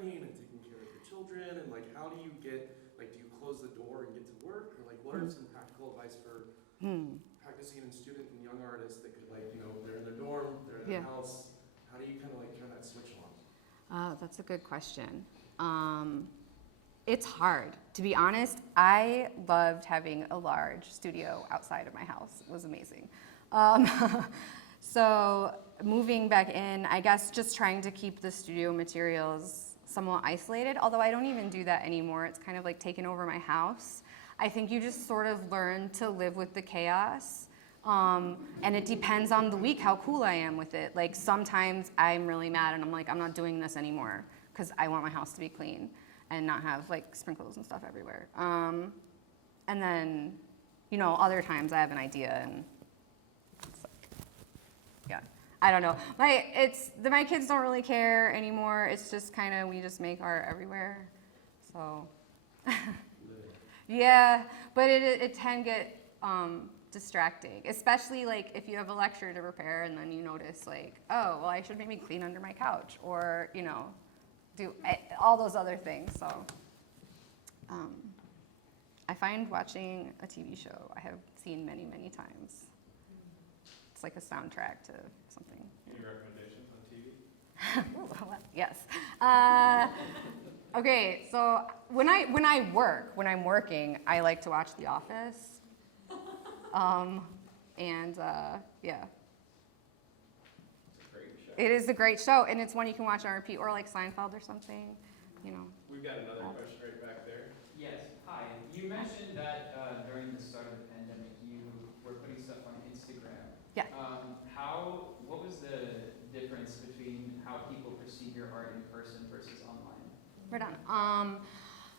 gardening and taking care of your children, and like how do you get, like, do you close the door and get to work, or like what are some practical advice for practicing and student and young artists that could, like, you know, they're in their dorm, they're in their house, how do you kind of like turn that switch on? That's a good question. It's hard. To be honest, I loved having a large studio outside of my house. It was amazing. So moving back in, I guess just trying to keep the studio materials somewhat isolated, although I don't even do that anymore. It's kind of like taken over my house. I think you just sort of learn to live with the chaos. And it depends on the week how cool I am with it. Like sometimes I'm really mad and I'm like, I'm not doing this anymore because I want my house to be clean and not have like sprinkles and stuff everywhere. And then, you know, other times I have an idea and it's like, yeah, I don't know. My kids don't really care anymore. It's just kind of, we just make art everywhere. So, yeah, but it can get distracting, especially like if you have a lecture to prepare and then you notice like, oh, well, I should maybe clean under my couch or, you know, do all those other things. So I find watching a TV show I have seen many, many times. It's like a soundtrack to something. Any recommendations on TV? Yes. Okay, so when I'm working, I like to watch The Office. Yeah. It's a great show. It is a great show, and it's one you can watch on repeat, or like Seinfeld or something, you know. We've got another question right back there. Yes, hi. You mentioned that during the start of the pandemic, you were putting stuff on Instagram. Yeah. What was the difference between how people perceive your art in person versus online? Right on.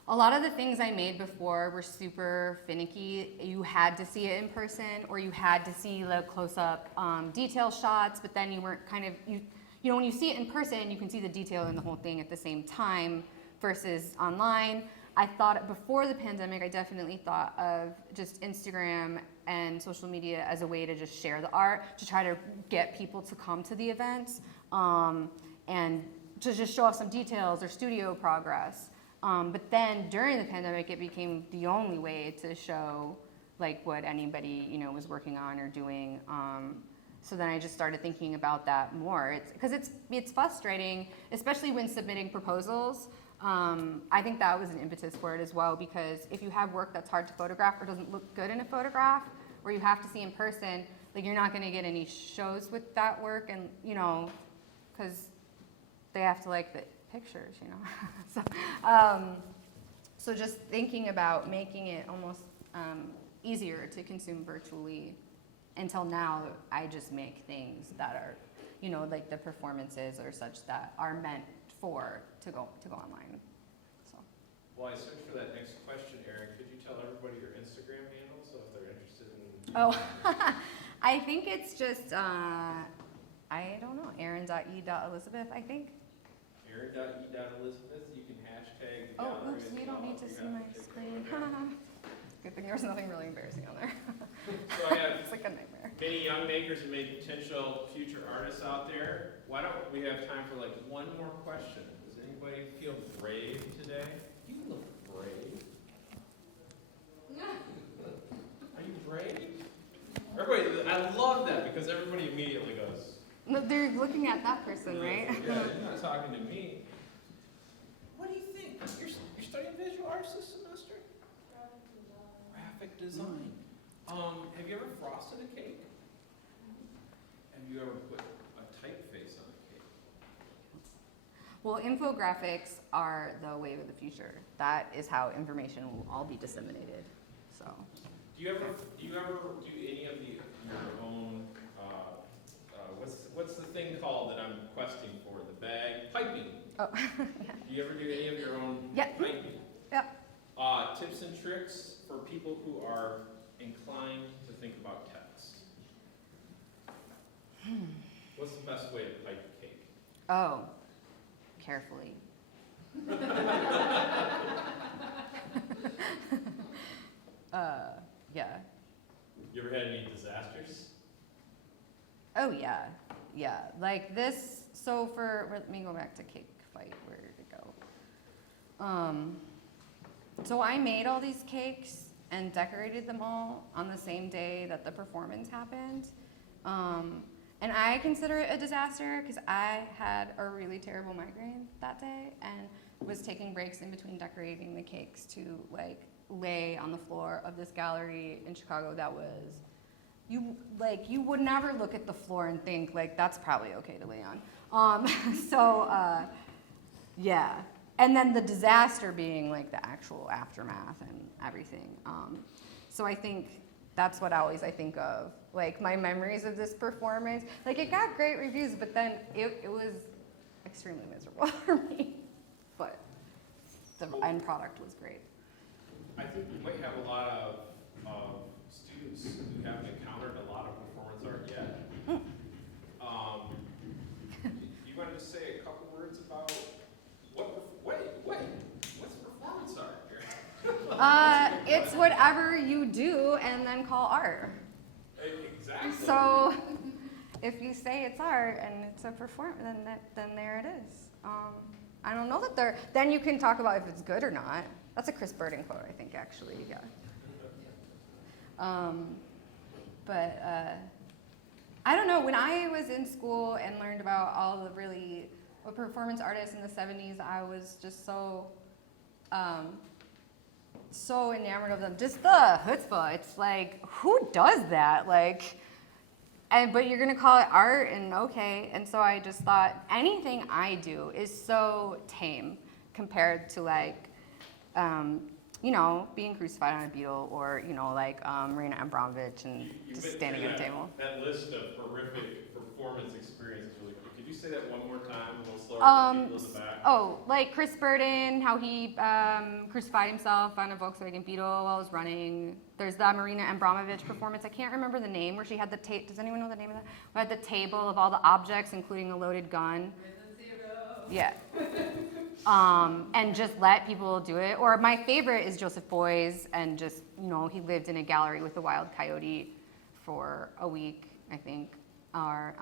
A lot of the things I made before were super finicky. You had to see it in person, or you had to see the close-up detail shots, but then you weren't kind of, you know, when you see it in person, you can see the detail in the whole thing at the same time versus online. I thought before the pandemic, I definitely thought of just Instagram and social media as a way to just share the art, to try to get people to come to the events, and to just show off some details or studio progress. But then during the pandemic, it became the only way to show like what anybody, you know, was working on or doing. So then I just started thinking about that more. Because it's frustrating, especially when submitting proposals. I think that was an impetus for it as well, because if you have work that's hard to photograph or doesn't look good in a photograph, or you have to see in person, like you're not going to get any shows with that work, and you know, because they have to like the pictures, you know. So just thinking about making it almost easier to consume virtually. Until now, I just make things that are, you know, like the performances or such that are meant to go online. So. While I search for that next question, Erin, could you tell everybody your Instagram handle, so if they're interested in? Oh, I think it's just I don't know, Erin.e.elizabeth, I think. Erin.e.elizabeth. You can hashtag. Oh, oops, you don't need to see my screen. Good thing there was nothing really embarrassing on there. So I have It's like a nightmare. many young makers and many potential future artists out there. Why don't we have time for like one more question? Does anybody feel brave today? You look brave. Are you brave? Everybody, I love that because everybody immediately goes. No, they're looking at that person, right? Yeah, they're not talking to me. What do you think? You're studying visual arts this semester? Graphic design. Have you ever frosted a cake? Have you ever put a typeface on a cake? Well, infographics are the wave of the future. That is how information will all be disseminated. So. Do you ever do any of your own? What's the thing called that I'm questing for? The bag piping. Oh. Do you ever do any of your own piping? Yep. Tips and tricks for people who are inclined to think about text. What's the best way to pipe a cake? Oh, carefully. Yeah. You ever had any disasters? Oh yeah. Like this. So let me go back to cake fight. Where did it go? So I made all these cakes and decorated them all on the same day that the performance happened. And I consider it a disaster because I had a really terrible migraine that day and was taking breaks in between decorating the cakes to like lay on the floor of this gallery in Chicago that was, you would never look at the floor and think like that's probably okay to lay on. Yeah. And then the disaster being like the actual aftermath and everything. So I think that's what I think of. Like my memories of this performance. Like it got great reviews, but then it was extremely miserable for me. But the end product was great. I think we might have a lot of students who haven't encountered a lot of performance art yet. You want to just say a couple words about what's performance art? It's whatever you do and then call art. Exactly. So if you say it's art and it's a performance, then there it is. I don't know that then you can talk about if it's good or not. That's a Chris Burden quote, I think, actually, yeah. I don't know, when I was in school and learned about all the really performance artists in the 70s, I was just so enamored of them. Just the chutzpah. It's like, who does that? Like, but you're gonna call it art, and okay. And so I just thought anything I do is so tame compared to like, being crucified on a beetle, or Marina Abramovich and just standing at a table. That list of horrific performance experiences really quick. Could you say that one more time, a little slower for people in the back? Oh, like Chris Burden, how he crucified himself on a Volkswagen Beetle while he was running. There's the Marina Abramovich performance. I can't remember the name, where she had the tape. Does anyone know the name of that? We had the table of all the objects, including a loaded gun. Yeah. And just let people do it. Or my favorite is Joseph Beuys, and just, he lived in a gallery with a wild coyote for a week, I think. Or,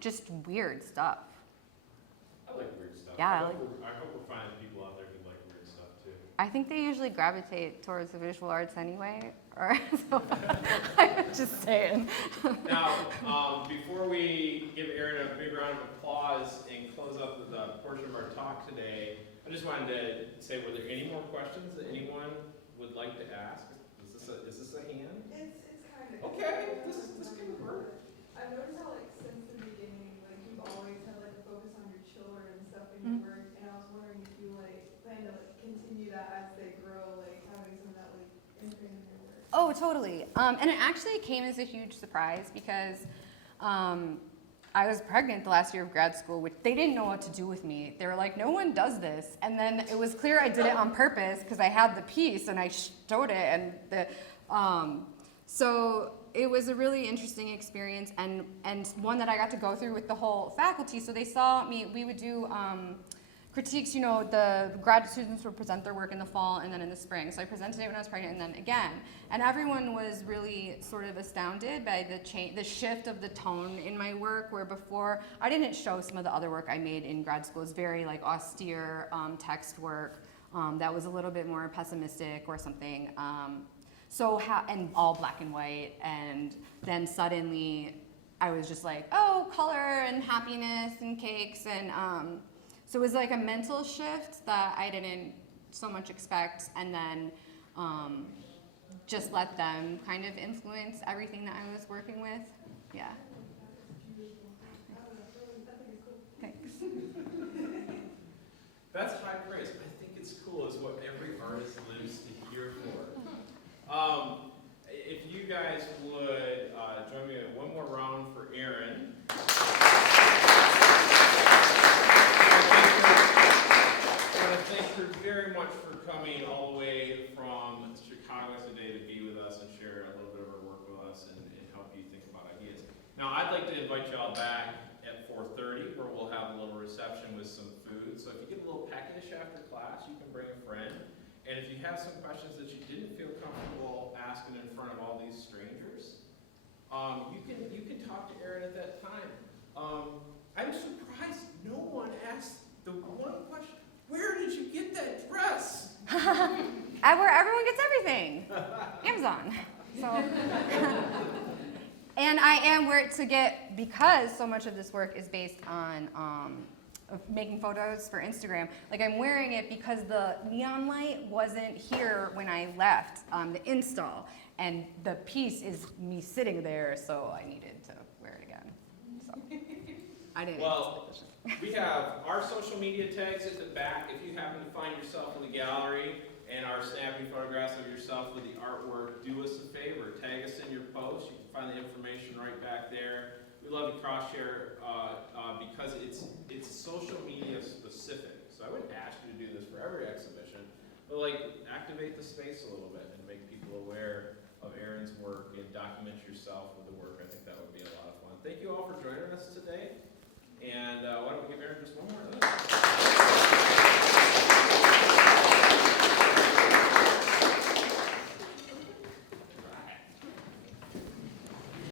just weird stuff. I like weird stuff. Yeah, I hope we're finding people out there who like weird stuff too. I think they usually gravitate towards the visual arts anyway. Or so I'm just saying. Now, before we give Erin a big round of applause and close up the portion of our talk today, I just wanted to say, were there any more questions that anyone would like to ask? Is this a hand? It's kind of. Okay, this can work. I've noticed how, since the beginning, you've always had, a focus on your children and stuff in your work, and I was wondering if you, plan to, continue that as they grow, having some of that, imprint in your work. Oh, totally. And it actually came as a huge surprise because I was pregnant the last year of grad school, which they didn't know what to do with me. They were like, no one does this. And then it was clear I did it on purpose because I had the piece and I showed it. And so it was a really interesting experience and one that I got to go through with the whole faculty. So they saw me, we would do critiques, the grad students would present their work in the fall and then in the spring. So I presented it when I was pregnant and then again. And everyone was really sort of astounded by the shift of the tone in my work, where before I didn't show some of the other work I made in grad school. It was very austere text work that was a little bit more pessimistic or something. And all black and white, and then suddenly I was just like, oh, color and happiness and cakes, and so it was like a mental shift that I didn't so much expect, and then just let them kind of influence everything that I was working with. Yeah. Thanks. That's high praise. I think it's cool. It's what every artist lives to hear for. If you guys would join me in one more round for Erin. I want to thank her very much for coming all the way from Chicago today to be with us and share a little bit of her work with us and help you think about ideas. Now, I'd like to invite y'all back at 4:30, where we'll have a little reception with some food. So if you get a little peckish after class, you can bring a friend. And if you have some questions that you didn't feel comfortable asking in front of all these strangers, you can talk to Erin at that time. I'm surprised no one asked the one question: Where everyone gets everything. Amazon. So, and I am where to get, because so much of this work is based on of making photos for Instagram. Like, I'm wearing it because the neon light wasn't here when I left the install, and the piece is me sitting there, so I needed to wear it again. So I didn't. Well, we have our social media tags at the back. If you happen to find yourself in the gallery and are snapping photographs of yourself with the artwork, do us a favor, tag us in your post. You can find the information right back there. We love to cross-share because it's social media specific. So I wouldn't ask you to do this for every exhibition, but like activate the space a little bit and make people aware of Erin's work and document yourself with the work. I think that would be a lot of fun. Thank you all for joining us today. And why don't we give Erin just one more